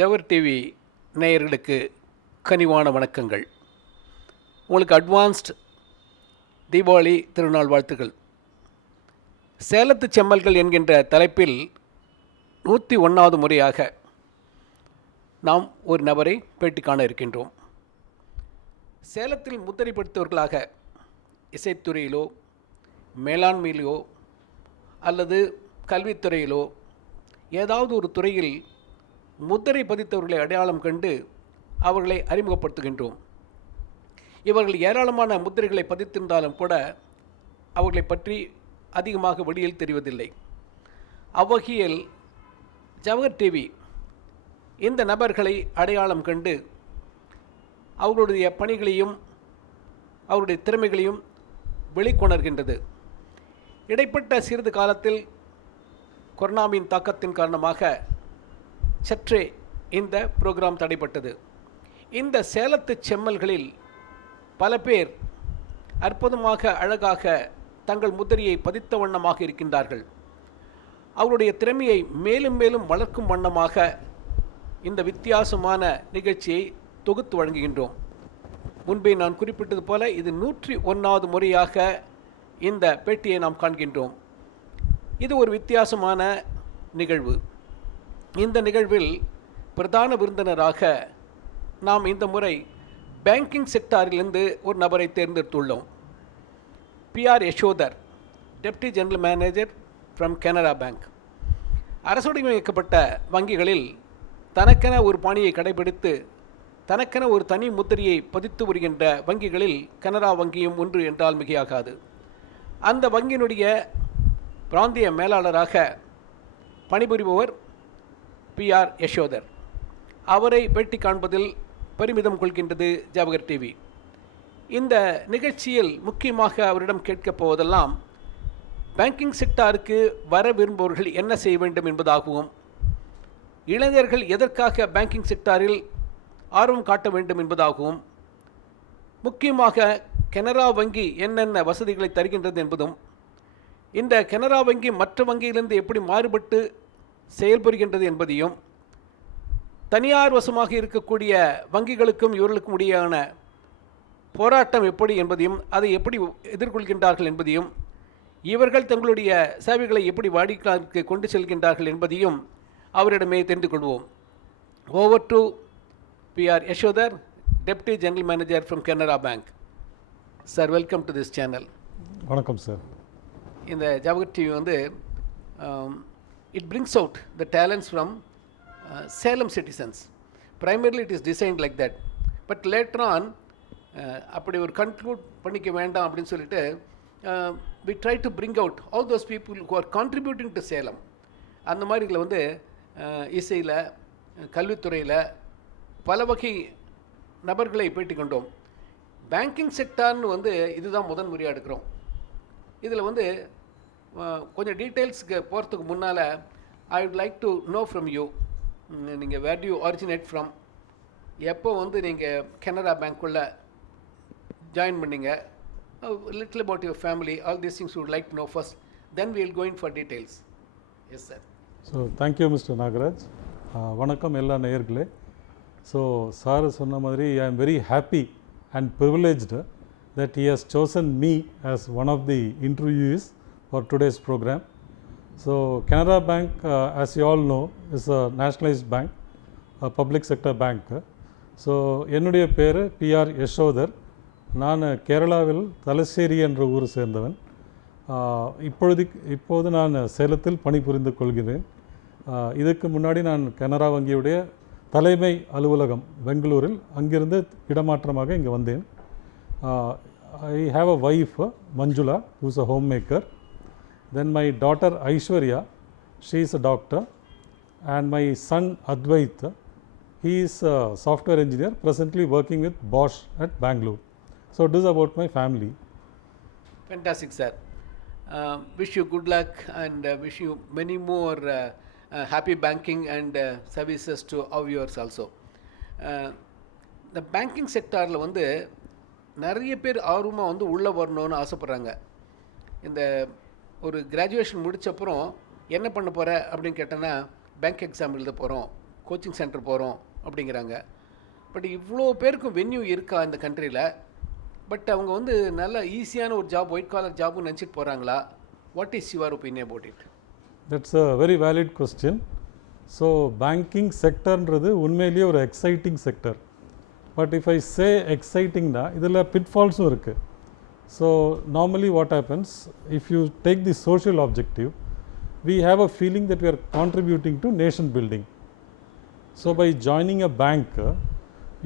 Jawahar TV நேயர்களுக்கு கனிவான வணக்கங்கள். உங்களுக்கு அட்வான்ஸ்ட் தீபாவளி திருநாள் வாழ்த்துக்கள். சேலத்து செம்மல்கள் என்கின்ற தலைப்பில் 101வது முறையாக நாம் ஒரு நபரை பேட்டி காண இருக்கின்றோம். சேலத்தில் முத்திரைப்படுத்தவர்களாக இசைத்துறையிலோ மேலாண்மையிலோ அல்லது கல்வித்துறையிலோ ஏதாவது ஒரு துறையில் முத்திரை பதித்தவர்களை அடையாளம் கண்டு அவர்களை அறிமுகப்படுத்துகின்றோம். இவர்கள் ஏராளமான முத்திரைகளை பதித்திருந்தாலும் கூட அவர்களை பற்றி அதிகமாக வெளியில் தெரிவதில்லை. அவ்வகையில் ஜவஹர் டிவி இந்த நபர்களை அடையாளம் கண்டு அவர்களுடைய பணிகளையும் அவருடைய திறமைகளையும் வெளிக்கொணர்கின்றது. இடைப்பட்ட சிறிது காலத்தில் கொரோனாவின் தாக்கத்தின் காரணமாக சற்றே இந்த புரோகிராம் தடைப்பட்டது. இந்த சேலத்து செம்மல்களில் பல பேர் அற்புதமாக அழகாக தங்கள் முத்திரையை பதித்த வண்ணமாக இருக்கின்றார்கள். அவருடைய திறமையை மேலும் மேலும் வளர்க்கும் வண்ணமாக இந்த வித்தியாசமான நிகழ்ச்சியை தொகுத்து வழங்குகின்றோம். முன்பே நான் குறிப்பிட்டது போல இது 101வது முறையாக இந்த பேட்டியை நாம் காண்கின்றோம். இது ஒரு வித்தியாசமான நிகழ்வு. இந்த நிகழ்வில் பிரதான விருந்தினராக நாம் இந்த முறை பேங்கிங் செக்டாரிலிருந்து ஒரு நபரை தேர்ந்தெடுத்துள்ளோம். PR Yasodhar, deputy general manager from Canara Bank. அரசுடைமைக்கப்பட்ட வங்கிகளில் தனக்கென ஒரு பாணியை கடைபிடித்து தனக்கென ஒரு தனி முத்திரையை பதித்து வருகின்ற வங்கிகளில் கனரா வங்கியும் ஒன்று என்றால் மிகையாகாது. அந்த வங்கியினுடைய பிராந்திய மேலாளராக பணிபுரிபவர் PR யசோதர். அவரை பேட்டி காண்பதில் பெருமிதம் கொள்கின்றது ஜவஹர் டிவி. இந்த நிகழ்ச்சியில் முக்கியமாக அவரிடம் கேட்கப் போவதெல்லாம் பேங்கிங் செக்டாருக்கு வர விரும்புபவர்கள் என்ன செய்ய வேண்டும் என்பதாகவும், இளைஞர்கள் எதற்காக பேங்கிங் செக்டாரில் ஆர்வம் காட்ட வேண்டும் என்பதாகவும், முக்கியமாக கனரா வங்கி என்னென்ன வசதிகளை தருகின்றது என்பதும், இந்த கனரா வங்கி மற்ற வங்கியிலிருந்து எப்படி மாறுபட்டு செயல்புரிகின்றது என்பதையும், தனியார் வசமாக இருக்கக்கூடிய வங்கிகளுக்கும் இவர்களுக்கும் இடையான போராட்டம் எப்படி என்பதையும், அதை எப்படி எதிர்கொள்கின்றார்கள் என்பதையும், இவர்கள் தங்களுடைய சேவைகளை எப்படி வாடிக்கையாளருக்கு கொண்டு செல்கின்றார்கள் என்பதையும் அவரிடமே தெரிந்து கொள்வோம். Over to PR Yasodhar, deputy general manager from Canara Bank. Sir, welcome to this channel. வணக்கம் சார். இந்த ஜவஹர் டிவி வந்து it brings out the talents from Salem citizens. Primarily it is designed like that. But later on, அப்படி ஒரு conclude பண்ணிக்க வேண்டாம் அப்படின்னு சொல்லிட்டு we try to bring out all those people who are contributing to Salem. அந்த மாதிரி இதில் வந்து இசையில், கல்வித்துறையில் பல வகை நபர்களை பேட்டி கொண்டோம். பேங்கிங் செக்டார்னு வந்து இதுதான் முதன் முறையாக எடுக்கிறோம். இதில் வந்து கொஞ்சம் டீட்டெயில்ஸுக்கு போகிறதுக்கு முன்னால் I would like to know from you, நீங்கள் where do you originate from, எப்போ வந்து நீங்கள் கனரா பேங்க்குள்ளே ஜாயின் பண்ணீங்க, little about your family, all these things would like to know first, then we will going for details. Yes sir. So thank you mister Nagaraj. வணக்கம் எல்லா நேயர்களே. So sir சொன்ன மாதிரி I am very happy and privileged that he has chosen me as one of the interviewees for today's program. So Canara Bank, as you all know, is a nationalized bank, a public sector bank. So என்னுடைய பேர் PR யசோதர். நான் கேரளாவில் தலசேரி என்ற ஊர் சேர்ந்தவன். இப்போது நான் சேலத்தில் பணிபுரிந்து கொள்கிறேன். இதுக்கு முன்னாடி நான் கனரா வங்கியுடைய தலைமை அலுவலகம் பெங்களூரில், அங்கிருந்து இடமாற்றமாக இங்கே வந்தேன். I have a wife, Manjula, who is a homemaker. Then my daughter Aishwarya, she is a doctor. And my son Advait, he is a software engineer presently working with Bosch at Bangalore. So this is about my family. Fantastic, sir. Wish you good luck and wish you many more happy banking and services to our viewers also. The banking sectorல வந்து நிறைய பேர் ஆர்வமாக வந்து உள்ளே வரணும்னு ஆசைப்பட்றாங்க. இந்த ஒரு கிராஜுவேஷன் முடித்தப்புறம் என்ன பண்ண போகிற அப்படின்னு கேட்டேன்னா, பேங்க் எக்ஸாம் எழுத போகிறோம், கோச்சிங் சென்டர் போகிறோம் அப்படிங்கிறாங்க. பட் இவ்வளோ பேருக்கும் வென்யூ இருக்கா இந்த கண்ட்ரியில்? பட் அவங்க வந்து நல்ல ஈஸியான ஒரு ஜாப், ஒயிட் காலர் ஜாப்னு நினச்சிட்டு போகிறாங்களா? What is your opinion about it? That's a very valid question. So banking செக்டர்ன்றது உண்மையிலேயே ஒரு exciting sector. But if I say எக்ஸைட்டிங்னா இதில் பிட்ஃபால்ஸும் இருக்குது. So normally what happens, if you take the social objective, we have a feeling that we are contributing to nation building. So by joining a bank,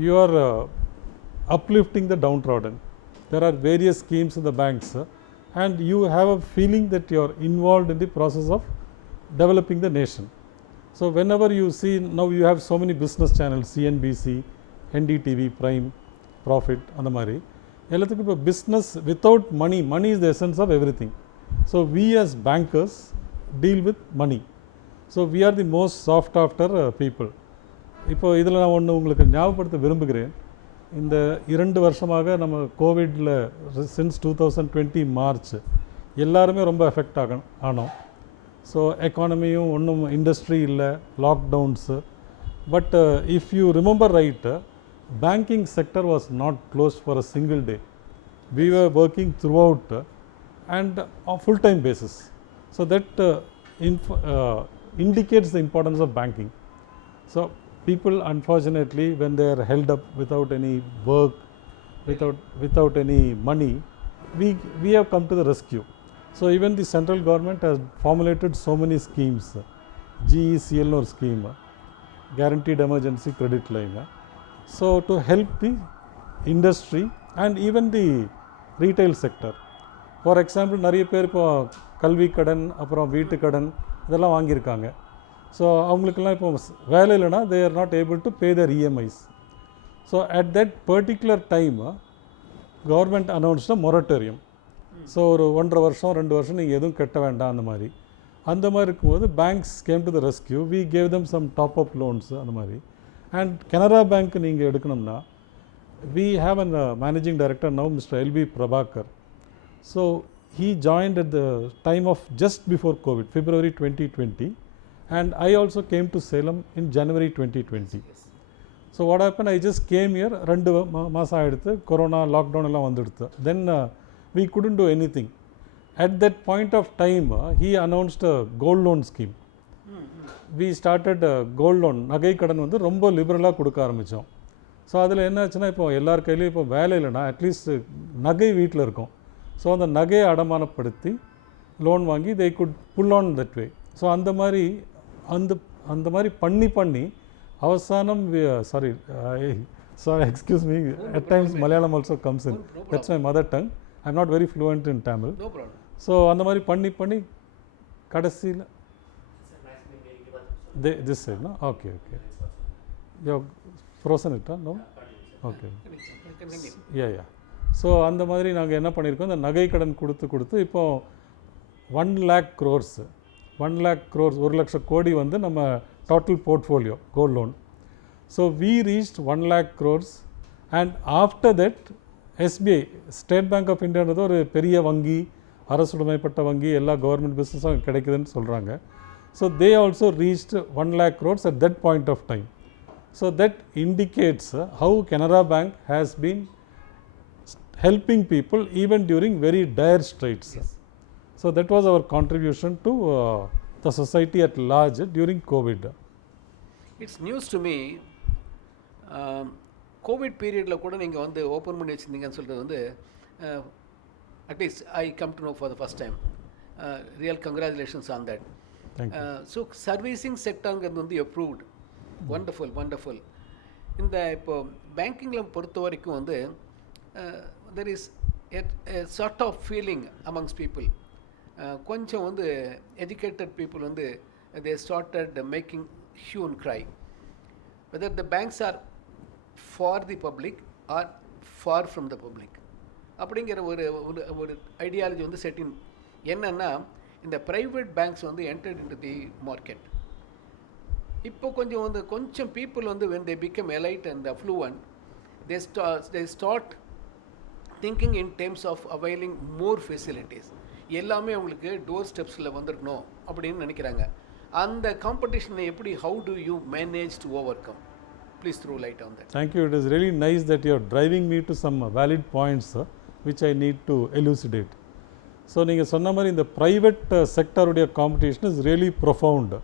you are uplifting the downtrodden. There are various schemes in the banks, and you have a feeling that you are involved in the process of developing the nation. So whenever you see, now you have so many business channels, CNBC, NDTV, Prime, Profit, and the mari ellathukku ipo business without money. Money is the essence of everything. So we as bankers deal with money. So we are the most sought after people. இப்போ இதில் நான் ஒன்று உங்களுக்கு ஞாபகப்படுத்த விரும்புகிறேன். இந்த 2 வருஷமாக நம்ம கோவிடில் சின்ஸ் 2020 மார்ச் எல்லாருமே ரொம்ப எஃபெக்ட் ஆனோம். ஸோ எக்கானமியும் ஒன்றும் இண்டஸ்ட்ரி இல்லை, lockdowns. But if you remember right, banking sector was not closed for a single day. We were working throughout and on full time basis. So that indicates the importance of banking. So people, unfortunately, when they are held up without any work, without any money, we have come to the rescue. So even the central government has formulated so many schemes. GECL or scheme, Guaranteed Emergency Credit Line. So to help the industry and even the retail sector. For example, நிறைய பேர் இப்போ கல்வி கடன், அப்புறம் வீட்டு கடன் இதெல்லாம் வாங்கியிருக்காங்க. ஸோ அவங்களுக்கெல்லாம் இப்போ வேலை இல்லைன்னா they are not able to pay their EMIs. So at that particular time government announced a moratorium. So ஒரு 1.5 வருஷம் 2 வருஷம் நீங்கள் எதுவும் கட்ட வேண்டாம் அந்த மாதிரி இருக்கும்போது banks came to the rescue. We gave them some top up loans அந்த மாதிரி. அண்ட் கனரா பேங்க் நீங்கள் எடுக்கணும்னா, we have an managing director now, mister L V Prabhakar. So he joined at the time of just before COVID, February 2020, and I also came to Salem in January 2020. So what happened, I just came here, 2 மாதம் ஆகிடுத்து, corona lockdown எல்லாம் வந்துடுத்து. Then we couldn't do anything. At that point of time, he announced a gold loan scheme. We started gold loan, நகை கடன் வந்து ரொம்ப லிபரலாக கொடுக்க ஆரம்பித்தோம். So அதில் என்ன ஆச்சுன்னா, இப்போ எல்லார் கையிலையும் இப்போ வேலை இல்லைன்னா அட்லீஸ்ட் நகை வீட்டில் இருக்கும். ஸோ அந்த நகையை அடமானப்படுத்தி லோன் வாங்கி they could pull on that way. So அந்த மாதிரி பண்ணி அவசானம், sorry excuse me, at times Malayalam also comes in. That's my mother tongue. I am not very fluent in Tamil. So அந்த மாதிரி பண்ணி கடைசியில் திஸ் சைட் ஓகே யோ ஃப்ரோசன் இட்டா நோ ஓகே யா. ஸோ அந்த மாதிரி நாங்கள் என்ன பண்ணியிருக்கோம், இந்த நகை கடன் கொடுத்து இப்போ 1 lakh crores 1 லட்சம் கோடி வந்து நம்ம total portfolio gold loan. So we reached 1 lakh crores. And after that SBI, State Bank of இந்தியான்றது ஒரு பெரிய வங்கி, அரசுடைமைப்பட்ட வங்கி, எல்லா கவர்மெண்ட் பிஸ்னஸும் கிடைக்குதுன்னு சொல்கிறாங்க. So they also reached 1 lakh crores at that point of time. So that indicates how Canara Bank has been helping people even during very dire straits. Yes. So that was our contribution to the society at large during COVID. It's news to me. Covid பீரியடில் கூட நீங்கள் வந்து open பண்ணி வச்சுருந்தீங்கன்னு சொல்கிறது வந்து at least I come to know for the first time. Real congratulations on that. So servicing செக்டருங்கிறது வந்து அப்ரூவ்டு. வண்டர்ஃபுல். இந்த இப்போ பேங்கிங்கில் பொறுத்த வரைக்கும் வந்து there is a sort of feeling amongst people. கொஞ்சம் வந்து educated people வந்து they started making hue and cry whether the banks are for the public or far from the public அப்படிங்கிற ஒரு ஐடியாலஜி வந்து செட்டின். என்னன்னா, இந்த ப்ரைவேட் பேங்க்ஸ் வந்து entered into the market. இப்போ கொஞ்சம் people வந்து when they become elite and affluent, they start thinking in terms of availing more facilities. எல்லாமே அவங்களுக்கு டோர் ஸ்டெப்ஸில் வந்துருக்கணும் அப்படின்னு நினைக்கிறாங்க. அந்த காம்படிஷனை எப்படி how do you manage to overcome? Please throw light on that. Thank you. It is really nice that you are driving me to some valid points which I need to elucidate. So நீங்கள் சொன்ன மாதிரி இந்த private செக்டருடைய competition is really profound.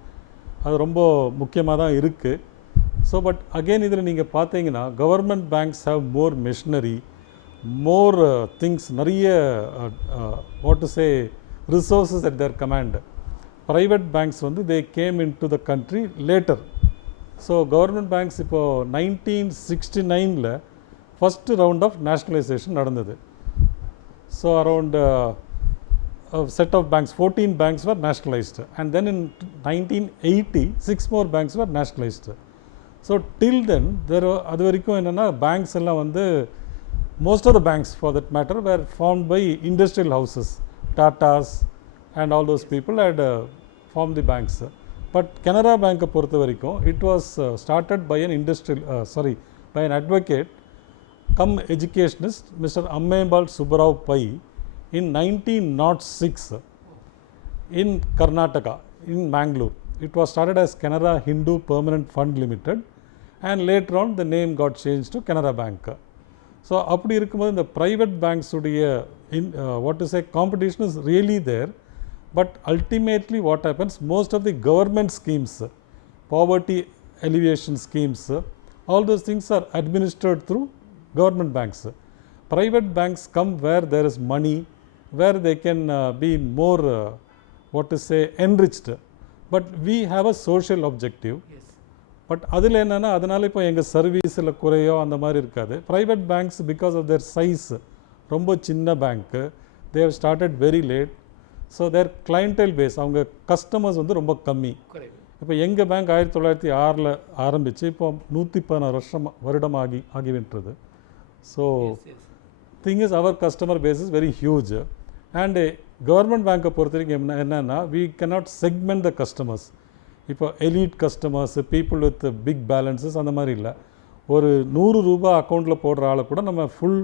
அது ரொம்ப முக்கியமாக தான் இருக்குது. ஸோ பட் அகெயின் இதில் நீங்கள் பார்த்தீங்கன்னா government banks have more machinery, more things, நிறைய what to say resources at their command. Private banks வந்து they came into the country later. So government banks இப்போது 1969 ஃபஸ்ட்டு ரவுண்ட் ஆஃப் நேஷ்னலைசேஷன் நடந்தது. So around set of banks, 14 banks were nationalized, and then in 1980 6 more banks were nationalized. So till then there were அது வரைக்கும் என்னென்னா banks எல்லாம் வந்து most of the banks for that matter were formed by industrial houses, Tatas and all those people had formed the banks. But Canara Bank பொறுத்த வரைக்கும் it was started by an by an advocate come educationist Mr. Ammembal Subbarao Pai in 1906 in Karnataka, in Mangalore. It was started as Canara Hindu Permanent Fund Limited, and later on the name got changed to Canara Bank. So அப்படி இருக்கும்போது இந்த private banks உடைய what to say competition is really there, but ultimately what happens, most of the government schemes, poverty alleviation schemes, all those things are administered through government banks. Private banks come where there is money, where they can be more what to say enriched, but we have a social objective. Yes. But அதில் என்னென்னா அதனால் இப்போ எங்கள் சர்வீஸில் குறையோ அந்த மாதிரி இருக்காது. Private banks because of their size ரொம்ப சின்ன bank, they have started very late. So their clientele base, அவங்க கஸ்டமர்ஸ் வந்து ரொம்ப கம்மி. இப்போ எங்கள் பேங்க் 1906 ஆரம்பித்து இப்போ 116 வருடம் ஆகிவிட்டது. So thing is our customer base is very huge, and government bank பொறுத்த வரைக்கும் என்னன்னா we cannot segment the customers. இப்போ elite customers, people with big balances அந்த மாதிரி இல்லை. ஒரு 100 ரூபாய் அக்கௌண்ட்டில் போடுற ஆளை கூட நம்ம ஃபுல்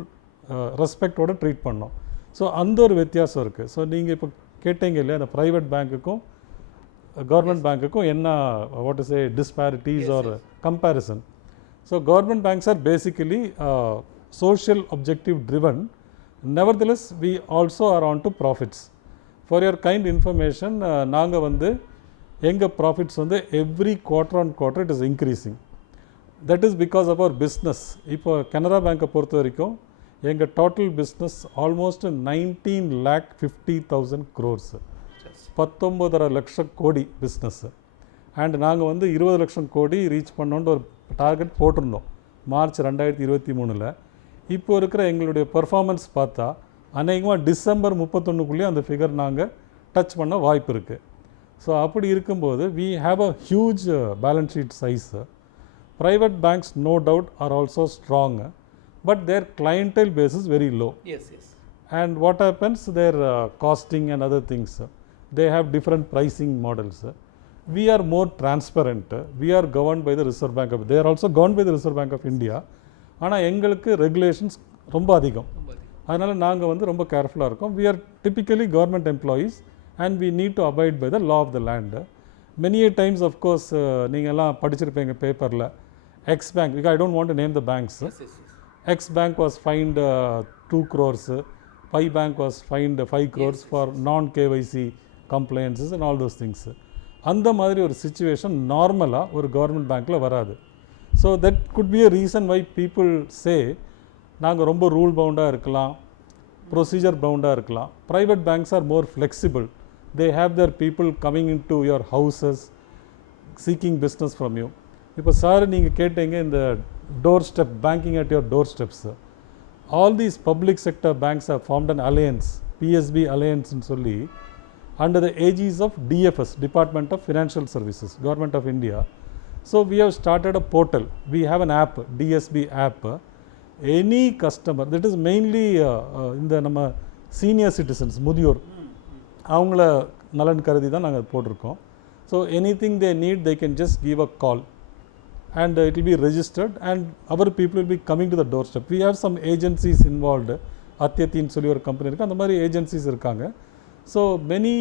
ரெஸ்பெக்டோடு ட்ரீட் பண்ணோம். ஸோ அந்த ஒரு வித்தியாசம் இருக்குது. ஸோ நீங்கள் இப்போ கேட்டீங்க இல்லையா அந்த ப்ரைவேட் பேங்க்குக்கும் கவர்மெண்ட் பேங்க்குக்கும் என்ன what is a disparities or comparison. So government banks are basically social objective driven. Nevertheless we also are on to profits. For your kind information, நாங்கள் வந்து எங்கள் ப்ராஃபிட்ஸ் வந்து every quarter on quarter it is increasing. That is because of our business. இப்போ கனரா பேங்கை பொறுத்த வரைக்கும் எங்கள் total business almost 19,50,000 crores, 19.5 லட்சம் கோடி பிஸ்னஸ். அண்ட் நாங்கள் வந்து 20 லட்சம் கோடி ரீச் பண்ணோன்ற ஒரு டார்கெட் போட்டிருந்தோம் மார்ச் 2023. இப்போ இருக்கிற எங்களுடைய பர்ஃபார்மன்ஸ் பார்த்தா அநேகமாக டிசம்பர் 31க்குள்ளேயே அந்த ஃபிகர் நாங்கள் டச் பண்ண வாய்ப்பு இருக்குது. ஸோ அப்படி இருக்கும்போது we have a huge balance sheet size. Private banks no doubt are also strong, but their clientele base is very low. Yes. And what happens, their costing and other things, they have different pricing models. We are more transparent. We are governed by the Reserve Bank of, they are also governed by the Reserve Bank of India. ஆனால் எங்களுக்கு regulations ரொம்ப அதிகம். அதனால் நாங்கள் வந்து ரொம்ப கேர்ஃபுல்லாக இருக்கோம். we are typically government employees and we need to abide by the law of the land. many a times of course நீங்கள் எல்லாம் படிச்சிருப்பீங்க பேப்பரில் X bank, because I don't want to name the banks. Yes. X bank was fined 2 crores, Y bank was fined 5 crores for non-KYC compliances and all those things. அந்த மாதிரி ஒரு situation நார்மலாக ஒரு government பேங்க்கில் வராது. So that could be a reason why people say நாங்கள் ரொம்ப rule பவுண்டாக இருக்கலாம், ப்ரொசீஜர் பவுண்டாக இருக்கலாம். Private banks are more flexible. They have their people coming in to your houses seeking business from you. இப்போ சார் நீங்கள் கேட்டீங்க இந்த door step banking at your door steps. All these public sector banks have formed an alliance, PSB அலையன்ஸ்ன்னு சொல்லி under the aegis of DFS, Department of Financial Services, Government of India. So we have started a portal. We have an app, DSB app. Any customer, that is mainly in the நம்ம senior citizens, முதியோர், அவங்கள நலன் கருதி தான் நாங்கள் போட்டிருக்கோம். So anything they need, they can just give a call and it will be registered and our people will be coming to the doorstep. We have some agencies involved. அத்தியத்தின்னு சொல்லி ஒரு company இருக்குது, அந்த மாதிரி ஏஜென்சிஸ் இருக்காங்க. So many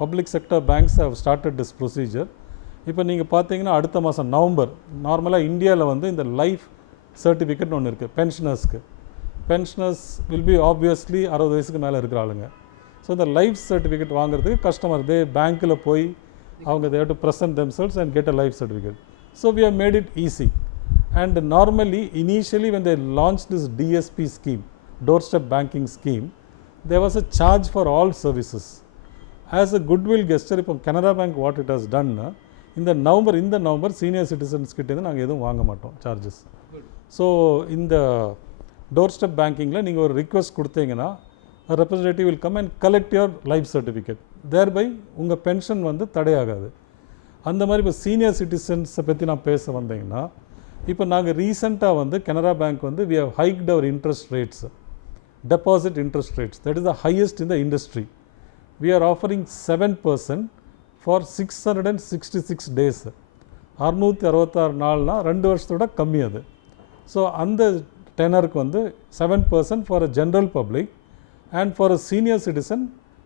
public sector banks have started this procedure. இப்போ நீங்கள் பார்த்தீங்கன்னா அடுத்த மாதம் நவம்பர், நார்மலாக இந்தியாவில் வந்து இந்த லைஃப் சர்டிஃபிகேட்னு ஒன்று இருக்குது பென்ஷனர்ஸ்க்கு. பென்ஷனர்ஸ் வில் பி ஆப்வியஸ்லி 60 வயசுக்கு மேலே இருக்கிற ஆளுங்க. ஸோ இந்த லைஃப் சர்டிஃபிகேட் வாங்குறதுக்கு கஸ்டமர் பேங்க்கில் போய் அவங்க they have to present themselves and get a life certificate. So we have made it easy. And normally, initially when they launched this DSP scheme, doorstep banking scheme, there was a charge for all services. As a goodwill gesture, இப்போ Canara Bank what it has done, இந்த November senior citizens கிட்டேருந்து நாங்கள் எதுவும் வாங்க மாட்டோம் charges. So இந்த doorstep பேங்கிங்கில் நீங்கள் ஒரு ரிக்வெஸ்ட் கொடுத்தீங்கன்னா representative will come and collect your life certificate. தேர்பை உங்கள் பென்ஷன் வந்து தடையாகாது. அந்த மாதிரி இப்போ சீனியர் சிட்டிசன்ஸை பற்றி நான் பேச வந்தீங்கன்னா, இப்போ நாங்கள் ரீசெண்டாக வந்து கனரா பேங்க் வந்து we have hiked our interest rates, deposit interest rates, that is the highest in the industry. We are offering 7% for 666 days. 666 நாள்னா 2 வருஷத்தோட கம்மி அது. ஸோ அந்த டெனருக்கு வந்து 7% for a general public and for a senior citizen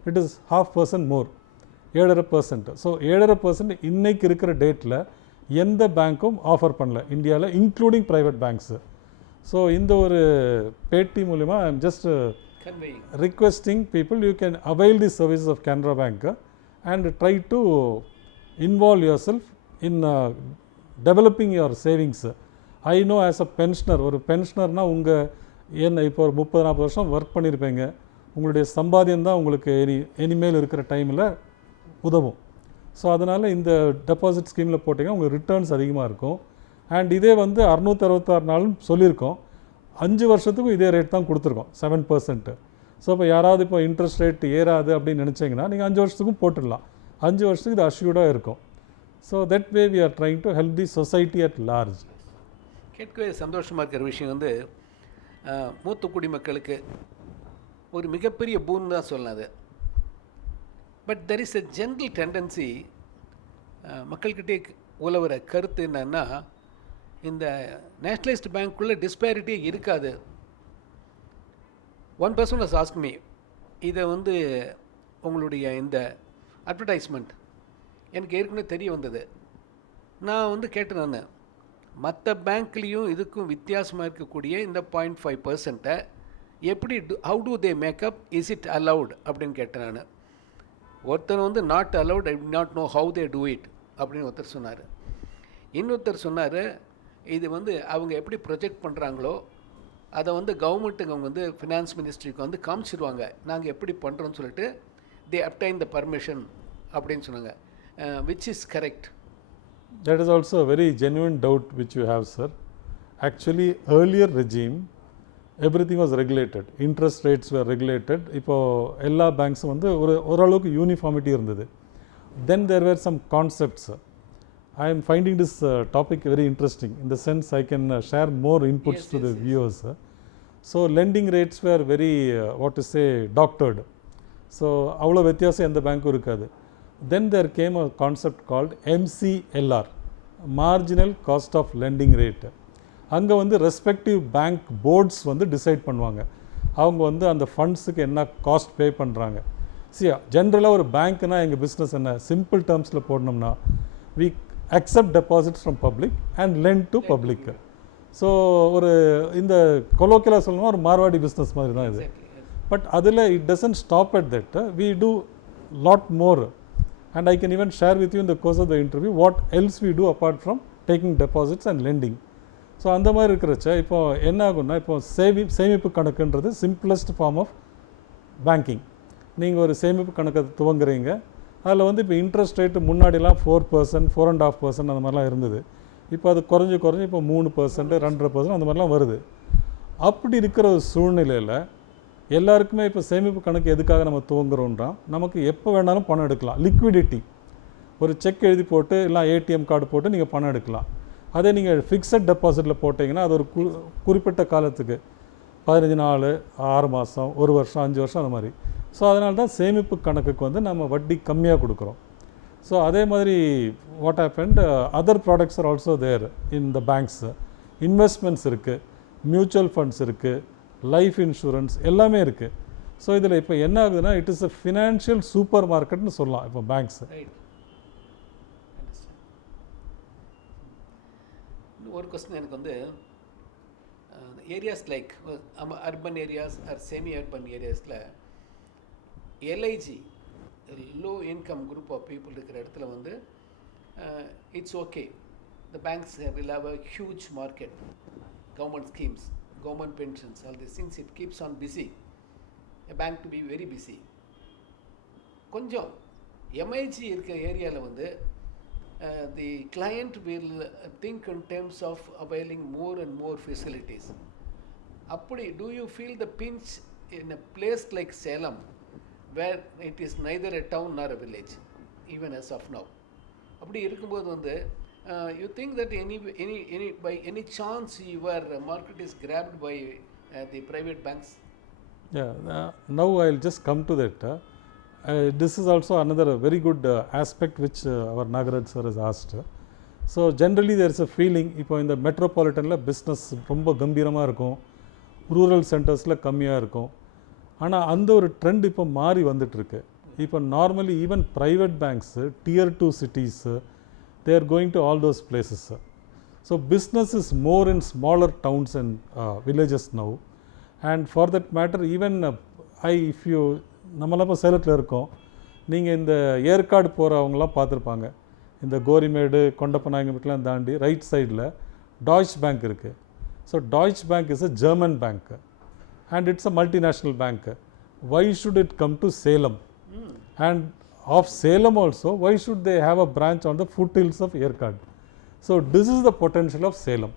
it is 0.5% more, 7.5%. So 7.5% இன்னைக்கு இருக்கிற டேட்டில் எந்த பேங்க்கும் ஆஃபர் பண்ணல இந்தியாவில், இன்க்ளூடிங் ப்ரைவேட் பேங்க்ஸு. ஸோ இந்த ஒரு பேட்டி மூலிமா I am just requesting people you can avail the services of Canara Bank and try to involve yourself in developing your savings. I know as a pensioner, ஒரு பென்ஷனர்னால் உங்கள் என்ன இப்போ ஒரு 30-40 வருஷம் ஒர்க் பண்ணியிருப்பீங்க, உங்களுடைய சம்பாத்தியம் தான் உங்களுக்கு இனிமேல் இருக்கிற டைமில் உதவும். ஸோ அதனால் இந்த டெபாசிட் ஸ்கீமில் போட்டிங்கன்னா உங்களுக்கு ரிட்டர்ன்ஸ் அதிகமாக இருக்கும். அண்ட் இதே வந்து 666 நாளும் சொல்லியிருக்கோம், 5 வருஷத்துக்கும் இதே ரேட் தான் கொடுத்துருக்கோம், 7%. ஸோ இப்போ யாராவது இப்போ இன்ட்ரெஸ்ட் ரேட் ஏறாது அப்படின்னு நினச்சிங்கன்னா நீங்கள் 5 வருஷத்துக்கும் போட்டுடலாம், 5 வருஷத்துக்கு இது அஷ்யூர்டாக இருக்கும். So that way we are trying to help the society at large. கேட்கவே சந்தோஷமாக இருக்கிற விஷயம் வந்து மூத்த குடிமக்களுக்கு ஒரு மிகப்பெரிய பூன் தான் சொல்லலாம் அது. But there is a general tendency, மக்கள்கிட்டே உலவுற கருத்து என்னன்னா, இந்த நேஷ்னலைஸ்டு பேங்க்குள்ளே டிஸ்பேரிட்டியே இருக்காது. One person was ask me, இதை வந்து உங்களுடைய இந்த அட்வர்டைஸ்மெண்ட் எனக்கு ஏற்கனவே தெரிய வந்தது. நான் வந்து கேட்டேன், நான் மற்ற பேங்க்லேயும் இதுக்கும் வித்தியாசமாக இருக்கக்கூடிய இந்த 0.5% எப்படி how to they makeup, is it allowed அப்படின்னு கேட்டேன் நான். ஒருத்தர் வந்து not allowed, I not know how they do it அப்படின்னு ஒருத்தர் சொன்னார். இன்னொருத்தர் சொன்னார், இது வந்து அவங்க எப்படி ப்ரொஜெக்ட் பண்ணுறாங்களோ அதை வந்து கவர்மெண்ட்டுக்கு அவங்க வந்து ஃபினான்ஸ் மினிஸ்ட்ரிக்கு வந்து காமிச்சிருவாங்க, நாங்கள் எப்படி பண்ணுறோன்னு சொல்லிட்டு தே அப்டைன் த பர்மிஷன் அப்படின்னு சொன்னாங்க. Which is correct? That is also a very genuine doubt which you have, sir. Actually, earlier regime, everything was regulated. Interest rates were regulated. இப்போ எல்லா பேங்க்ஸும் வந்து ஓரளவுக்கு யூனிஃபார்மிட்டி இருந்தது. Then there were some concepts. I am finding this topic very interesting. In the sense, I can share more inputs to the viewers. So, lending rates were very, what to say, doctored. So, அவ்வளோ வித்தியாசம் எந்த பேங்க்கும் இருக்காது. Then there came a concept called MCLR, Marginal Cost of Lending Rate. அங்கே வந்து respective bank ports வந்து decide பண்ணுவாங்க, அவங்க வந்து அந்த ஃபண்ட்ஸுக்கு என்ன காஸ்ட் பே பண்ணுறாங்க. ஜென்ரலாக ஒரு பேங்க்னா எங்கள் பிஸ்னஸ் என்ன, சிம்பிள் டேர்ம்ஸில் போடணும்னா we accept deposits from public and lend to public. So ஒரு இந்த கொலோக்கியலாக சொல்லணும்னா ஒரு மார்வாடி பிஸ்னஸ் மாதிரி தான் இது. பட் அதில் it doesn't stop at that, we do lot more. And I can even share with you in the course of the interview what else we do apart from taking deposits and lending. So அந்த மாதிரி இருக்கிறச்ச இப்போ என்ன ஆகும்னா, இப்போ சேமிப்பு கணக்குன்றது simplest form of banking. நீங்கள் ஒரு சேமிப்பு கணக்கை துவங்குறீங்க, அதில் வந்து இப்போ இன்ட்ரெஸ்ட் ரேட்டு முன்னாடிலாம் 4%, 4.5% அந்த மாதிரிலாம் இருந்தது. இப்போ அது குறைஞ்சி இப்போ 3%, 2.5% அந்த மாதிரிலாம் வருது. அப்படி இருக்கிற ஒரு சூழ்நிலையில் எல்லாருக்குமே இப்போ சேமிப்பு கணக்கு எதுக்காக நம்ம துவங்குறோன்றான், நமக்கு எப்போ வேணாலும் பணம் எடுக்கலாம், லிக்விடிட்டி. ஒரு செக் எழுதி போட்டு இல்லை ஏடிஎம் கார்டு போட்டு நீங்கள் பணம் எடுக்கலாம். அதே நீங்கள் ஃபிக்ஸட் டெபாசிட்டில் போட்டிங்கன்னா அது ஒரு குறிப்பிட்ட காலத்துக்கு 15 நாள், 6 மாதம், 1 வருஷம், 5 வருஷம் அந்த மாதிரி. ஸோ அதனால தான் சேமிப்பு கணக்குக்கு வந்து நம்ம வட்டி கம்மியாக கொடுக்குறோம். ஸோ அதே மாதிரி what happened, other products are also there in the banks. Investments இருக்குது, மியூச்சுவல் ஃபண்ட்ஸ் இருக்குது, லைஃப் இன்சூரன்ஸ் எல்லாமே இருக்குது. ஸோ இதில் இப்போ என்ன ஆகுதுன்னா it is a financial super மார்க்கெட்னு சொல்லலாம் இப்போ பேங்க்ஸ். ஒரு கொஸ்டின் எனக்கு வந்து areas like urban areas or semi urban ஏரியாஸில் LIG low income group of people இருக்கிற இடத்துல வந்து it's okay, the banks will have a huge market, government schemes, government pensions, all these things, it keeps on busy, a bank to be very busy. கொஞ்சம் MiG இருக்கிற ஏரியாவில் வந்து the client will think in terms of availing more and more facilities. அப்படி do you feel the pinch in a place like Salem where it is neither a town nor a village even as of now? அப்படி இருக்கும்போது வந்து you think that by any chance your market is grabbed by the private banks? Yeah, now I'll just come to that. This is also another very good aspect which our Nagaraj sir has asked. So generally there is a feeling இப்போ இந்த மெட்ரோபாலிட்டனில் business ரொம்ப கம்பீரமாக இருக்கும், rural சென்டர்ஸில் கம்மியாக இருக்கும். ஆனால் அந்த ஒரு ட்ரெண்ட் இப்போ மாறி வந்துட்டுருக்கு. இப்போ normally even private banks Tier 2 cities, they are going to all those places. So business is more in smaller towns and villages now. And for that matter, even if you நம்மளாம் இப்போ சேலத்தில் இருக்கோம், நீங்கள் இந்த ஏற்காடு போகிறவங்களாம் பார்த்துருப்பாங்க. இந்த கோரிமேடு கொண்டப்பநாயகம்பட்டிலாம் தாண்டி ரைட் சைடில் டாய்ச் பேங்க் இருக்குது. So Deutsche bank is a German bank and it's a multinational bank. Why should it come to Salem? And of Salem also, why should they have a branch on the foothills of Yerkad? So this is the potential of Salem.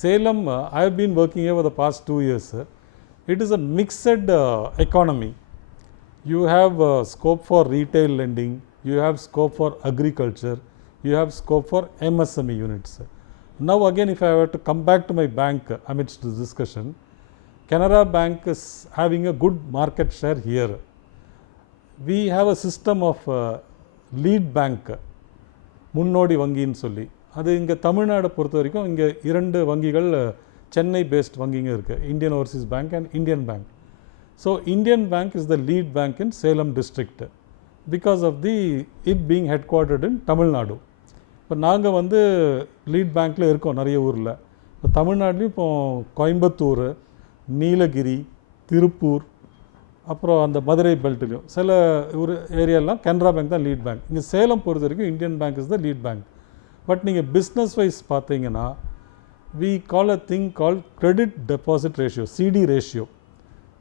Salem, I have been working here for the past 2 years. It is a mixed economy. You have scope for retail lending, you have scope for agriculture, you have scope for MSME units. Now again, if I were to come back to my bank amidst this discussion, Canara Bank is having a good market share here. We have a system of lead bank, முன்னோடி வங்கின்னு சொல்லி. அது இங்கே தமிழ்நாடு பொறுத்த வரைக்கும் இங்கே 2 வங்கிகள் Chennai based வங்கிங்க இருக்குது, Indian Overseas Bank and Indian Bank. So Indian Bank is the lead bank in Salem district because of the it being headquartered in Tamil Nadu. இப்போ நாங்கள் வந்து லீட் பேங்க்கில் இருக்கோம் நிறைய ஊரில். இப்போ தமிழ்நாட்டிலையும் இப்போ கோயம்புத்தூர், நீலகிரி, திருப்பூர், அப்புறம் அந்த மதுரை பெல்ட்லையும் சில ஒரு ஏரியாலாம் கனரா பேங்க் தான் லீட் பேங்க். இங்கே சேலம் பொறுத்த வரைக்கும் Indian Bank is the lead bank. But நீங்கள் பிஸ்னஸ் வைஸ் பார்த்தீங்கன்னா we call a thing called credit deposit ratio, CD ratio.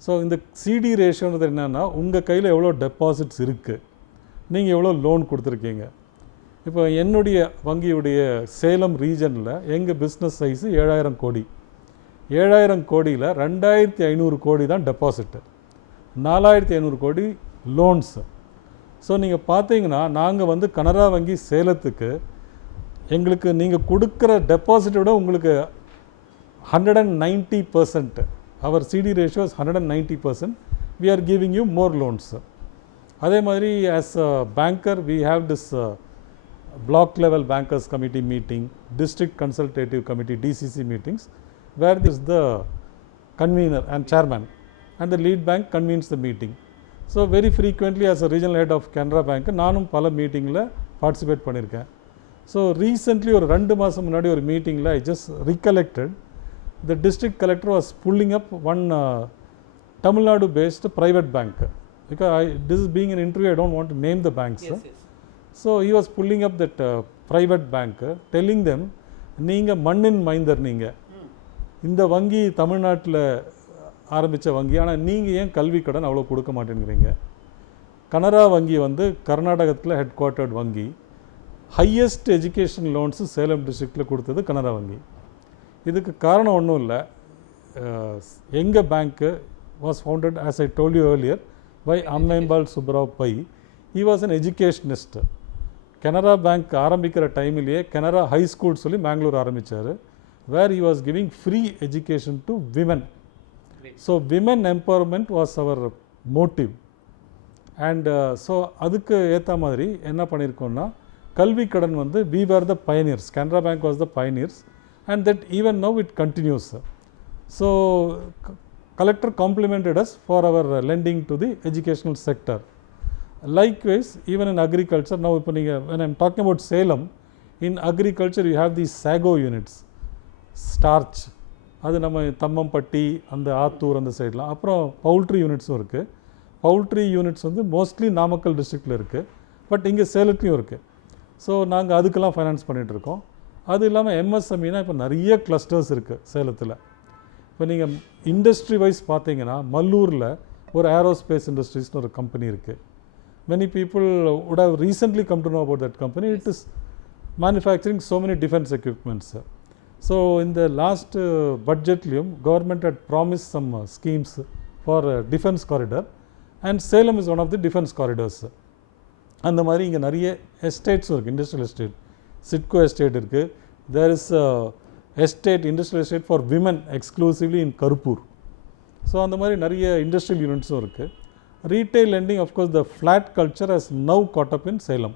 So இந்த CD ரேஷியோன்றது என்னென்னா உங்கள் கையில் எவ்வளோ டெபாசிட்ஸ் இருக்குது, நீங்கள் எவ்வளோ லோன் கொடுத்துருக்கீங்க. இப்போ என்னுடைய வங்கியுடைய சேலம் ரீஜனில் எங்கள் பிஸ்னஸ் சைஸு 7000 கோடி. 7000 கோடியில் 2500 கோடி தான் டெபாசிட்டு, 4500 கோடி லோன்ஸு. ஸோ நீங்கள் பார்த்தீங்கன்னா நாங்கள் வந்து கனரா வங்கி சேலத்துக்கு எங்களுக்கு நீங்கள் கொடுக்குற டெபாசிட்டை விட உங்களுக்கு 190%, அவர் CD ratio is 190%. we are giving you more loans. அதே மாதிரி as a banker we have this block level bankers committee meeting, district consultative committee DCC meetings, where this is the convener and chairman and the lead bank convenes the meeting. So very frequently as a regional head of Canara Bank நானும் பல மீட்டிங்கில் participate பண்ணியிருக்கேன். So recently ஒரு 2 மாதம் முன்னாடி ஒரு மீட்டிங்கில் I just recollected the district collector was pulling up one Tamil Nadu based private bank. Because this is being an interview, I don't want to name the banks. Yes, yes. So he was pulling up that private bank, telling them நீங்கள் மண்ணின் மைந்தர், நீங்கள் இந்த வங்கி தமிழ்நாட்டில் ஆரம்பித்த வங்கி, ஆனால் நீங்கள் ஏன் கல்வி கடன் அவ்வளோ கொடுக்க மாட்டேங்கிறீங்க. கனரா வங்கி வந்து கர்நாடகத்தில் ஹெட் குவார்ட்டர்ட் வங்கி. ஹையஸ்ட் எஜுகேஷன் லோன்ஸு சேலம் டிஸ்ட்ரிக்டில் கொடுத்தது கனரா வங்கி. இதுக்கு காரணம் ஒன்றும் இல்லை, எங்கள் bank was founded as I told you earlier by Ammembal Subrao Pai. He was an educationist. Canara Bank ஆரம்பிக்கிற டைமிலேயே கனரா ஹை ஸ்கூல் சொல்லி மேங்களூர் ஆரம்பித்தார், where he was giving free education to women. So women empowerment was our motive. And so அதுக்கு ஏற்ற மாதிரி என்ன பண்ணியிருக்கோன்னா கல்வி கடன் வந்து we were the pioneers, Canara Bank was the pioneers, and that even now it continues. So collector complimented us for our lending to the educational sector. Likewise, even in agriculture, now when I am talking about Salem, in agriculture you have these sago units, starch, அது நம்ம தம்மம்பட்டி அந்த ஆத்தூர் அந்த சைட்லாம். அப்புறம் poultry யூனிட்ஸும் இருக்குது. Poultry units வந்து mostly Namakkal டிஸ்ட்ரிக்டில் இருக்குது, பட் இங்கே சேலத்துலேயும் இருக்குது. ஸோ நாங்கள் அதுக்கெல்லாம் ஃபைனான்ஸ் பண்ணிகிட்ருக்கோம். அது இல்லாமல் எம்எஸ்எம்இனா இப்போ நிறைய கிளஸ்டர்ஸ் இருக்குது சேலத்தில். இப்போ நீங்கள் இண்டஸ்ட்ரி வைஸ் பார்த்தீங்கன்னா மல்லூரில் ஒரு ஏரோஸ்பேஸ் இண்டஸ்ட்ரீஸ்னு ஒரு கம்பெனி இருக்குது. Many people would have recently come to know about that company. It is manufacturing so many defense equipments. So in the last budget, government had promised some schemes for defense corridor, and Salem is one of the defense corridors. அந்த மாதிரி இங்கே நிறைய எஸ்டேட்ஸும் இருக்குது, industrial estate, SIDCO estate இருக்குது. There is estate, industrial estate for women exclusively in Karuppur. So அந்த மாதிரி நிறைய industrial யூனிட்ஸும் இருக்குது. Retail lending, of course, the flat culture has now caught up in Salem.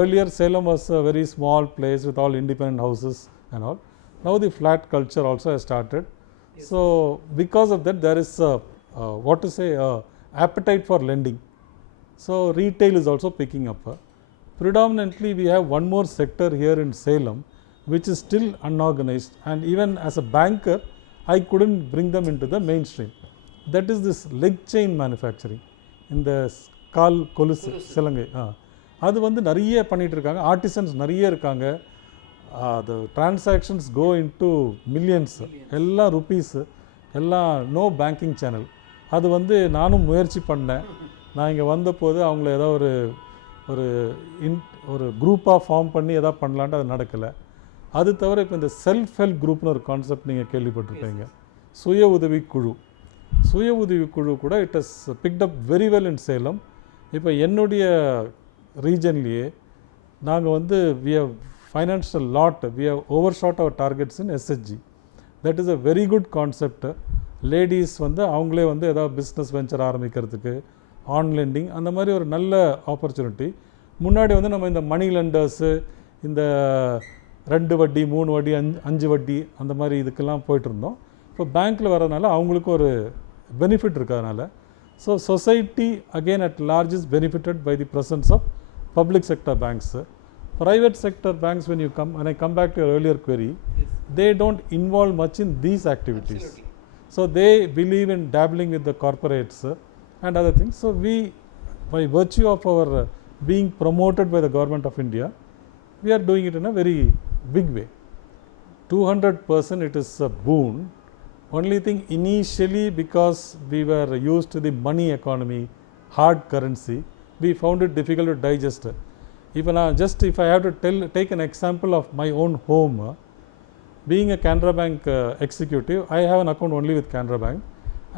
Earlier, Salem was a very small place with all independent houses and all. Now the flat culture also has started. Yes. So because of that, there is appetite for lending. So retail is also picking up. Predominantly, we have one more sector here in Salem, which is still unorganized, and even as a banker, I couldn't bring them into the mainstream. That is this leg chain manufacturing in the கால் கொலுசு சிலங்கை. அது வந்து நிறைய பண்ணிகிட்டு இருக்காங்க. Artisans நிறைய இருக்காங்க. the transactions go into millions, எல்லாம் rupees, எல்லாம் நோ பேங்கிங் சேனல். அது வந்து நானும் முயற்சி பண்ணேன். நான் இங்கே வந்தபோது அவங்கள ஏதோ ஒரு குரூப்பாக ஃபார்ம் பண்ணி எதாவது பண்ணலான்ட்டு அது நடக்கலை. அது தவிர இப்போ இந்த செல்ஃப் ஹெல்ப் குரூப்னு ஒரு கான்செப்ட் நீங்கள் கேள்விப்பட்டிருப்பீங்க. சுய உதவி குழு. சுய உதவி குழு கூட it has picked up very well in Salem. இப்போ என்னுடைய ரீஜன்லேயே நாங்கள் வந்து we have financed a lot, we have overshot our targets in SHG. That is a very good concept. Ladies வந்து அவங்களே வந்து ஏதாவது பிஸ்னஸ் வெஞ்சர் ஆரம்பிக்கிறதுக்கு, ஆன்லெண்டிங், அந்த மாதிரி ஒரு நல்ல ஆப்பர்ச்சுனிட்டி. முன்னாடி வந்து நம்ம இந்த மணி லெண்டர்ஸு, இந்த 2 வட்டி 3 வட்டி 5 வட்டி அந்த மாதிரி இதுக்கெல்லாம் போயிட்டுருந்தோம். இப்போ பேங்க்கில் வரதுனால அவங்களுக்கு ஒரு பெனிஃபிட் இருக்கிறதுனால, so society again at large is benefitted by the presence of public sector banks. Private sector banks, when I come back to your earlier query, yes, they don't involve much in these activities. Absolutely. So they believe in dabbling with the corporates and other things. So we, by virtue of our being promoted by the government of India, we are doing it in a very big way. 200% it is a boon. Only thing, initially, because we were used to the money economy, hard currency, we found it difficult to digest. Even if I have to take an example of my own home, being a Canara Bank executive, I have an account only with Canara Bank,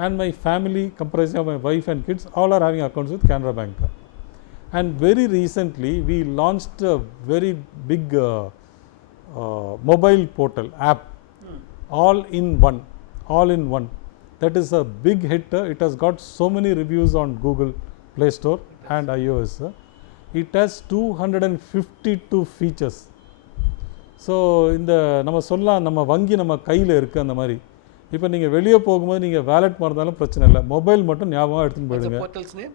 and my family comprising of my wife and kids all are having accounts with Canara Bank. And very recently we launched a very big mobile portal app, all in one. That is a big hit. It has got so many reviews on Google Play Store and iOS. It has 252 features. So இந்த நம்ம சொல்லலாம், நம்ம வங்கி நம்ம கையில் இருக்குது அந்த மாதிரி. இப்போ நீங்கள் வெளியே போகும்போது நீங்கள் வேலெட் மறந்தாலும் பிரச்சனை இல்லை, மொபைல் மட்டும் ஞாபகம் எடுத்துன்னு போயிடுங்க.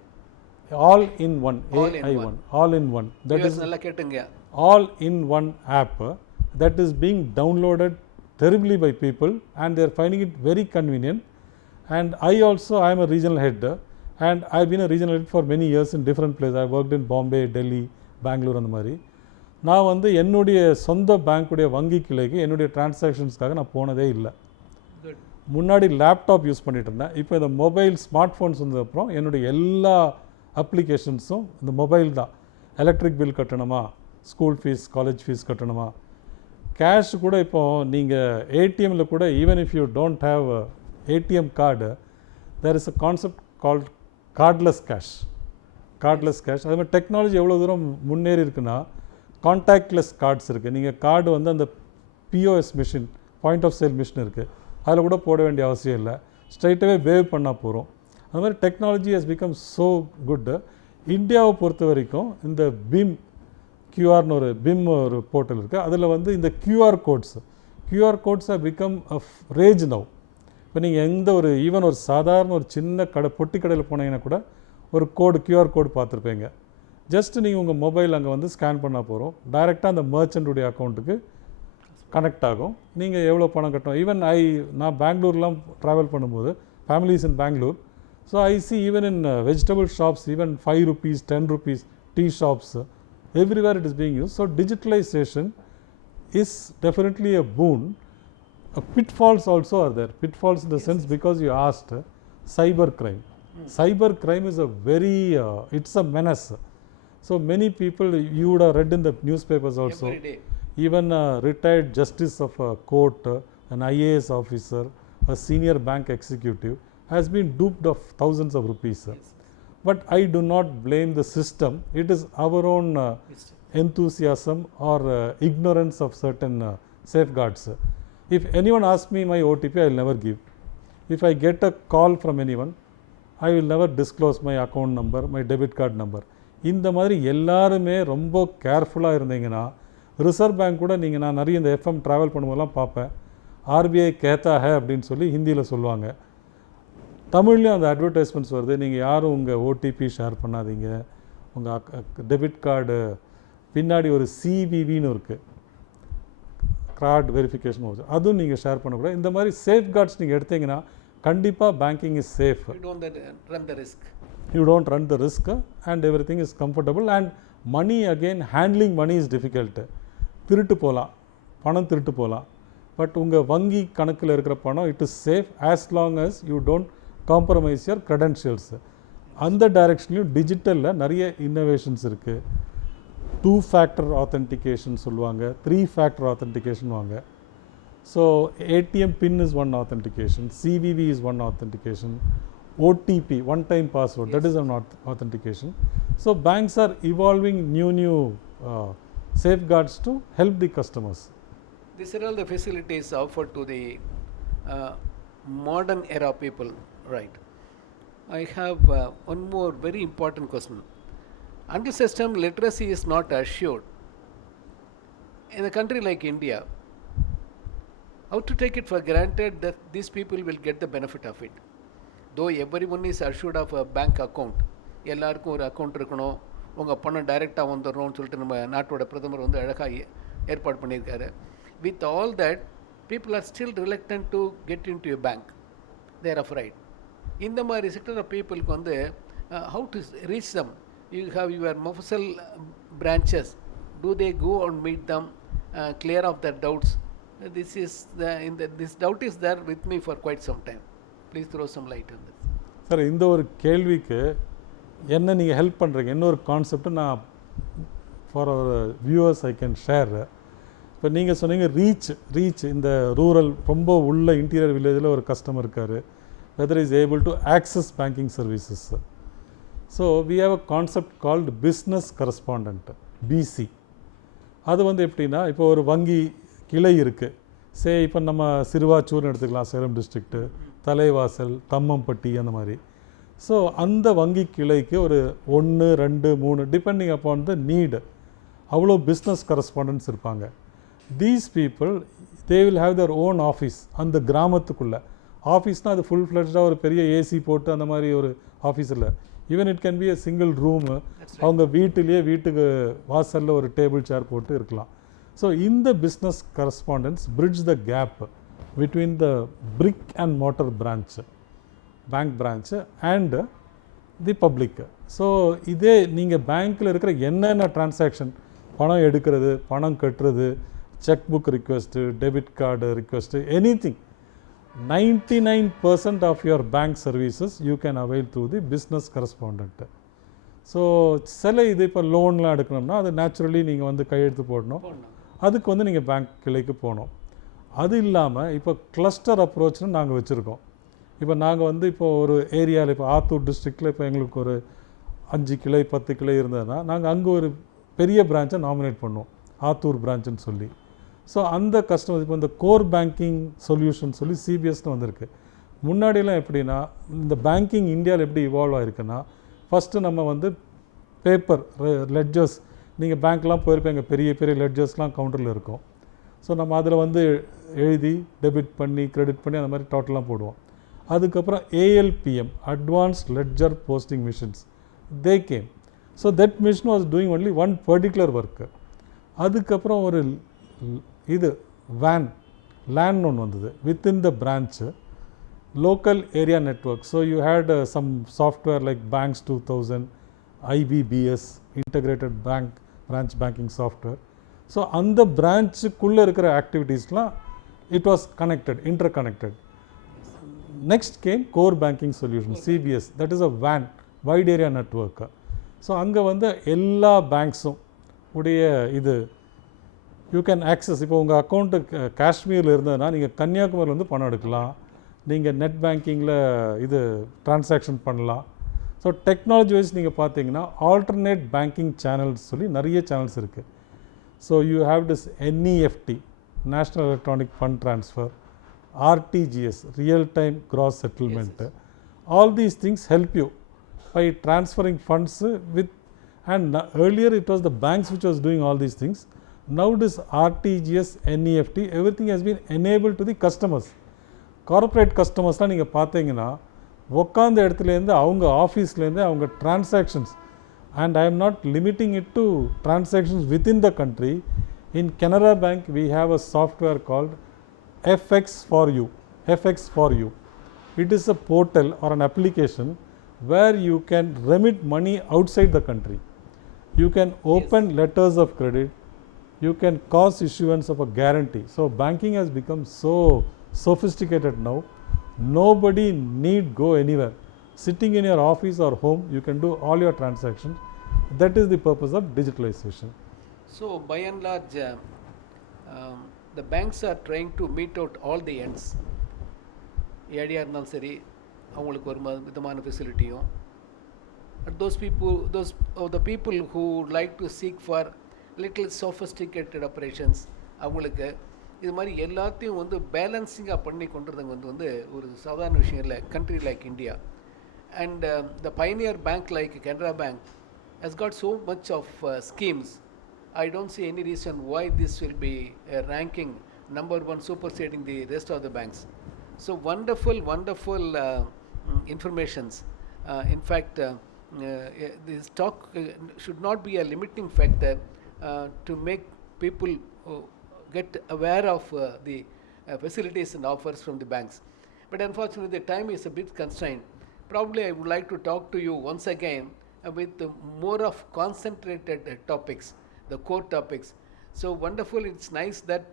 all in one, AI1, all in one. That is நல்லா கேட்டுங்க, all in one app that is being downloaded terribly by people, and they are finding it very convenient. And I am a regional head, and I have been a regional head for many years in different places. I worked in Bombay, Delhi, Bangalore அந்த மாதிரி. நான் வந்து என்னுடைய சொந்த பேங்க்குடைய வங்கி கிளைக்கு என்னுடைய டிரான்சாக்ஷன்ஸ்க்காக நான் போனதே இல்லை. முன்னாடி லேப்டாப் யூஸ் பண்ணிட்டு இருந்தேன். இப்போ இந்த மொபைல் ஸ்மார்ட் ஃபோன்ஸ் வந்ததுக்கப்புறம் என்னுடைய எல்லா அப்ளிகேஷன்ஸும் இந்த மொபைல் தான். எலக்ட்ரிக் பில் கட்டணுமா, ஸ்கூல் ஃபீஸ், காலேஜ் ஃபீஸ் கட்டணுமா, கேஷ் கூட இப்போது நீங்கள் ஏடிஎம்மில் கூட, even if you don't have ATM card, there is a concept called cardless cash. அதே மாதிரி டெக்னாலஜி எவ்வளோ தூரம் முன்னேறி இருக்குன்னா, கான்டாக்ட்லெஸ் கார்ட்ஸ் இருக்குது. நீங்கள் கார்டு வந்து அந்த POS machine, point of sale machine இருக்குது, அதில் கூட போட வேண்டிய அவசியம் இல்லை, ஸ்ட்ரைட்டாகவே வேவ் பண்ணால் போகிறோம். அது மாதிரி technology has become so good. இந்தியாவை பொறுத்த வரைக்கும் இந்த பிம் கியூஆர்னு ஒரு போர்ட்டல் இருக்குது. அதில் வந்து இந்த QR quotes have become a rage now. இப்போ நீங்கள் எந்த ஒரு ஈவன் ஒரு சாதாரண ஒரு சின்ன கடை பொட்டி கடையில் போனீங்கன்னா கூட ஒரு கோடு கியூஆர் கோடு பார்த்துருப்பீங்க. ஜஸ்ட் நீங்கள் உங்கள் மொபைல் அங்கே வந்து ஸ்கேன் பண்ணால் போகிறோம், டைரெக்டாக அந்த மர்ச்சன்ட்டுடைய அக்கௌண்ட்டுக்கு கனெக்ட் ஆகும். நீங்கள் எவ்வளோ பணம் கட்டணும். ஈவன் நான் பெங்களூர்லாம் ட்ராவல் பண்ணும்போது, families in Bangalore, so I see even in vegetable shops, even 5 rupees, 10 rupees, tea shops, everywhere it is being used. So digitalization is definitely a boon. Pitfalls also are there. Pitfalls in the sense, because you asked, cyber crime. Cyber crime is a very, it's a menace. So many people, you would have read in the newspapers also. Every day. Even a retired justice of a court, an IAS officer, a senior bank executive has been duped of thousands of rupees. Yes. But I do not blame the system. It is our own enthusiasm or ignorance of certain safeguards. If anyone asks me my OTP, I will never give. If I get a call from anyone, I will never disclose my account number, my debit card number. இந்த மாதிரி எல்லாருமே ரொம்ப கேர்ஃபுல்லாக இருந்தீங்கன்னா, reserve bank கூட நீங்கள், நான் நிறைய இந்த எஃப்எம் ட்ராவல் பண்ணும்போதெல்லாம் பார்ப்பேன், ஆர்பிஐ கேத்தா ஹே அப்படின்னு சொல்லி ஹிந்தியில் சொல்லுவாங்க. தமிழ்லேயும் அந்த அட்வர்டைஸ்மெண்ட்ஸ் வருது, நீங்கள் யாரும் உங்கள் ஓடிபி ஷேர் பண்ணாதீங்க, உங்கள் டெபிட் கார்டு பின்னாடி ஒரு சிவிவின்னு இருக்குது, கார்டு வெரிஃபிகேஷன் வருது, அதுவும் நீங்கள் ஷேர் பண்ணக்கூடாது. இந்த மாதிரி சேஃப் கார்ட்ஸ் நீங்கள் எடுத்தீங்கன்னா கண்டிப்பாக banking is safe. You don't run the risk. You don't run the risk and everything is comfortable. And money, again, handling money is difficult. திருட்டு போகலாம், பணம் திருட்டு போகலாம், பட் உங்கள் வங்கி கணக்கில் இருக்கிற பணம் it is safe as long as you don't compromise your credentials. அந்த டைரெக்ஷன்லையும் டிஜிட்டலில் நிறைய இன்னோவேஷன்ஸ் இருக்குது. 2-factor authentication சொல்லுவாங்க, 3-factor authentication வாங்க. So ATM PIN is one authentication, CVV is one authentication, OTP, one-time password, that is an authentication. So banks are evolving new safeguards to help the customers. These are all the facilities offered to the modern era people, right? I have one more very important question. Under system, literacy is not assured. In a country like India, how to take it for granted that these people will get the benefit of it? Though everyone is assured of a bank account, எல்லாருக்கும் ஒரு account இருக்கணும், உங்கள் பணம் டைரெக்டாக வந்துடணும்னு சொல்லிட்டு நம்ம நாட்டோட பிரதமர் வந்து அழகாக ஏற்பாடு பண்ணியிருக்காரு. With all that, people are still reluctant to get into a bank. They are afraid. இந்த மாதிரி செக்டர் ஆஃப் பீப்புளுக்கு வந்து how to reach them? You have your Mofusal branches. Do they go and meet them, clear off their doubts? This doubt is there with me for quite some time. Please throw some light on this. Sir, இந்த ஒரு கேள்விக்கு என்ன நீங்கள் help பண்ணுறீங்க, இன்னொரு concept நான் for our viewers I can share. இப்போ நீங்கள் சொன்னீங்க ரீச் இந்த ரூரல் ரொம்ப உள்ள இன்டீரியர் வில்லேஜில் ஒரு கஸ்டமர் இருக்கார், whether is able to access banking services. So we have a concept called business correspondent, BC. அது வந்து எப்படின்னா, இப்போ ஒரு வங்கி கிளை இருக்குது, இப்போ நம்ம சிறுவாச்சூர்னு எடுத்துக்கலாம், சேலம் டிஸ்ட்ரிக்ட்டு, தலைவாசல், தம்மம்பட்டி, அந்த மாதிரி. ஸோ அந்த வங்கி கிளைக்கு ஒரு 1, 2, 3 டிபெண்டிங் அப்பான் த நீடு அவ்வளோ பிஸ்னஸ் கரஸ்பாண்டன்ஸ் இருப்பாங்க. These people they will have their own office. அந்த கிராமத்துக்குள்ளே ஆஃபீஸ்னால் அது ஃபுல் ஃப்ளெட்ஜாக ஒரு பெரிய ஏசி போட்டு அந்த மாதிரி ஒரு ஆஃபீஸ் இல்லை. Even it can be a single room, அவங்க வீட்டுக்கு வாசலில் ஒரு டேபிள் சேர் போட்டு இருக்கலாம். ஸோ இந்த business correspondence bridge the gap between the brick and mortar branch, bank branch and the public. So இதே நீங்கள் பேங்க்கில் இருக்கிற என்னென்ன டிரான்சாக்ஷன், பணம் எடுக்கிறது, பணம் கட்டுறது, check book request, debit card request, anything, 99% of your bank services you can avail through the business correspondent. So சில இது இப்போ லோன்லாம் எடுக்கணும்னா அது நேச்சுரலி நீங்கள் வந்து கையெழுத்து போடணும், அதுக்கு வந்து நீங்கள் பேங்க் கிளைக்கு போகணும். அது இல்லாமல் இப்போ கிளஸ்டர் அப்ரோச்னு நாங்கள் வச்சுருக்கோம். இப்போ நாங்கள் வந்து இப்போ ஒரு ஏரியாவில், இப்போ ஆத்தூர் டிஸ்ட்ரிக்டில் இப்போ எங்களுக்கு ஒரு 5 கிளை 10 கிளை இருந்ததுன்னா நாங்கள் அங்கே ஒரு பெரிய பிரான்ச்சை நாமினேட் பண்ணுவோம், ஆத்தூர் பிரான்ச்சுன்னு சொல்லி. ஸோ அந்த கஸ்டமர் இப்போ இந்த கோர் பேங்கிங் சொல்யூஷன் சொல்லி சிபிஎஸ்னு வந்திருக்கு. முன்னாடியெல்லாம் எப்படின்னா, இந்த பேங்கிங் இந்தியாவில் எப்படி இவால்வ் ஆகிருக்குன்னா, ஃபஸ்ட்டு நம்ம வந்து பேப்பர் லெட்ஜர்ஸ், நீங்கள் பேங்க்லாம் போயிருப்பீங்க, பெரிய பெரிய லெட்ஜர்ஸ்லாம் கவுண்டரில் இருக்கும். ஸோ நம்ம அதில் வந்து எழுதி டெபிட் பண்ணி கிரெடிட் பண்ணி அந்த மாதிரி டோட்டலாக போடுவோம். அதுக்கப்புறம் ALPM, advanced ledger posting machines, they came. So that machine was doing only one particular work. அதுக்கப்புறம் ஒரு இது லேண்ட் ஒன்று வந்தது within the branch, local area network. So you had some software like Banks 2000, IBBS, integrated branch banking software. So on the branch kulla irukra activities la it was connected, interconnected. Next came core banking solution, CBS, that is a WAN, wide area network. So anga vanda ella banks உடைய இது you can access. இப்போ உங்கள் account காஷ்மீரில் இருந்ததுன்னா நீங்கள் கன்னியாகுமரியில் வந்து பணம் எடுக்கலாம், நீங்கள் நெட் பேங்கிங்கில் இது டிரான்சாக்ஷன் பண்ணலாம். ஸோ டெக்னாலஜி வைஸ் நீங்கள் பார்த்தீங்கன்னா ஆல்டர்னேட் பேங்கிங் சேனல்ஸ் சொல்லி நிறைய சேனல்ஸ் இருக்குது. So you have this NEFT, national electronic fund transfer, RTGS, real time cross settlement. All these things help you by transferring funds with, and earlier it was the banks which was doing all these things. Now this RTGS, NEFT, everything has been enabled to the customers. Corporate customers நீங்கள் பார்த்தீங்கன்னா உட்காந்த இடத்துலேருந்து அவங்க ஆஃபீஸ்லேருந்து அவங்க transactions, and I am not limiting it to transactions within the country. In Canara Bank we have a software called FX for you. FX for you. It is a portal or an application where you can remit money outside the country. You can open letters of credit, you can cause issuance of a guarantee. So banking has become so sophisticated now, nobody need go anywhere. Sitting in your office or home, you can do all your transactions. That is the purpose of digitalization. So by and large, the banks are trying to meet out all the ends. ஏடியாக இருந்தாலும் சரி, அவங்களுக்கு ஒரு விதமான ஃபெசிலிட்டியும், the people who like to seek for little sophisticated operations, அவங்களுக்கு இது மாதிரி எல்லாத்தையும் வந்து பேலன்சிங்காக பண்ணி கொண்டுறதுங்க வந்து ஒரு சாதாரண விஷயம் இல்லை country like India. And the pioneer bank like Canara Bank has got so much of schemes. I don't see any reason why this will be ranking number one, superseding the rest of the banks. So wonderful informations. In fact, this talk should not be a limiting factor to make people get aware of the facilities and offers from the banks. But unfortunately the time is a bit constrained. Probably I would like to talk to you once again with more of concentrated topics, the core topics. So wonderful, it's nice that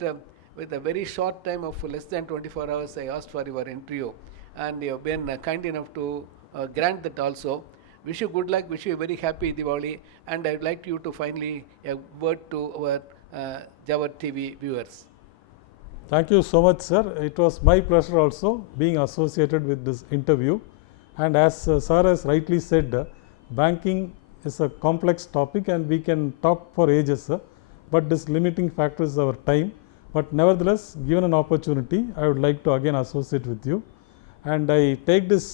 with a very short time of less than 24 hours I asked for your interview, and you have been kind enough to grant that also. Wish you good luck, wish you a very happy Diwali, and I would like you to finally a word to our Jawahar TV viewers. Thank you so much, sir. It was my pleasure also being associated with this interview. And as sir has rightly said, banking is a complex topic and we can talk for ages, sir. But this limiting factor is our time. But nevertheless, given an opportunity, I would like to again associate with you. And I take this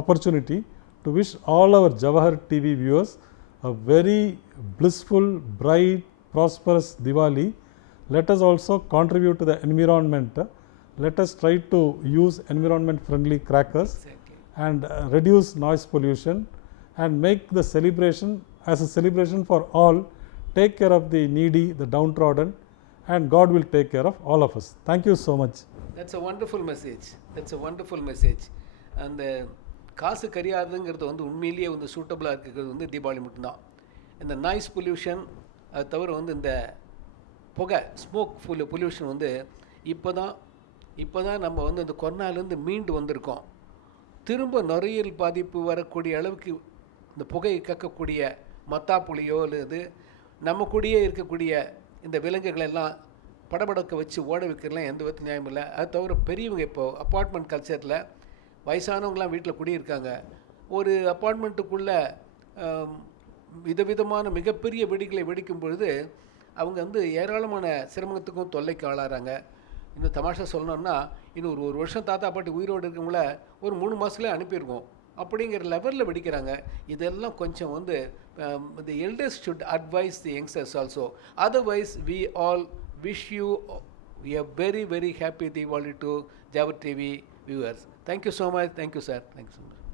opportunity to wish all our Jawahar TV viewers a very blissful, bright, prosperous Diwali. Let us also contribute to the environment. Let us try to use environment friendly crackers. Exactly. And reduce noise pollution and make the celebration as a celebration for all. Take care of the needy, the downtrodden, and God will take care of all of us. Thank you so much. That's a wonderful message. That's a wonderful message. And காசு கரியாதுங்கிறது வந்து உண்மையிலேயே வந்து சூட்டபுளாக இருக்கிறது வந்து தீபாவளி மட்டும்தான். இந்த noise pollution, அது தவிர வந்து இந்த புகை ஸ்மோக் பொல்யூஷன் வந்து இப்போ தான் நம்ம வந்து இந்த கொரோனாலேருந்து மீண்டு வந்திருக்கோம். திரும்ப நுரையீரல் பாதிப்பு வரக்கூடிய அளவுக்கு இந்த புகையை கக்கக்கூடிய மத்தாப்புளியோ அல்லது நம்ம கூடயே இருக்கக்கூடிய இந்த விலங்குகளெல்லாம் படபடக்க வச்சு ஓட வைக்கிறதுலாம் எந்த விதத்தில் நியாயம் இல்லை. அது தவிர பெரியவங்க இப்போது அப்பார்ட்மெண்ட் கல்ச்சரில் வயசானவங்களாம் வீட்டில் குடியிருக்காங்க. ஒரு அப்பார்ட்மெண்ட்டுக்குள்ளே விதவிதமான மிகப்பெரிய வெடிகளை வெடிக்கும் பொழுது அவங்க வந்து ஏராளமான சிரமத்துக்கும் தொல்லைக்கு ஆளாகிறாங்க. இன்னும் தமாஷா சொல்லணும்னா, இன்னும் ஒரு வருஷம் தாத்தா பாட்டி உயிரோடு இருக்கவங்கள ஒரு 3 மாதத்துலேயே அனுப்பியிருக்கோம் அப்படிங்கிற லெவலில் வெடிக்கிறாங்க. இதெல்லாம் கொஞ்சம் வந்து the elders should advise the youngsters also. Otherwise we all wish you We are very, very happy Diwali to Jawahar TV viewers. Thank you so much. Thank you, sir. Thank you so much.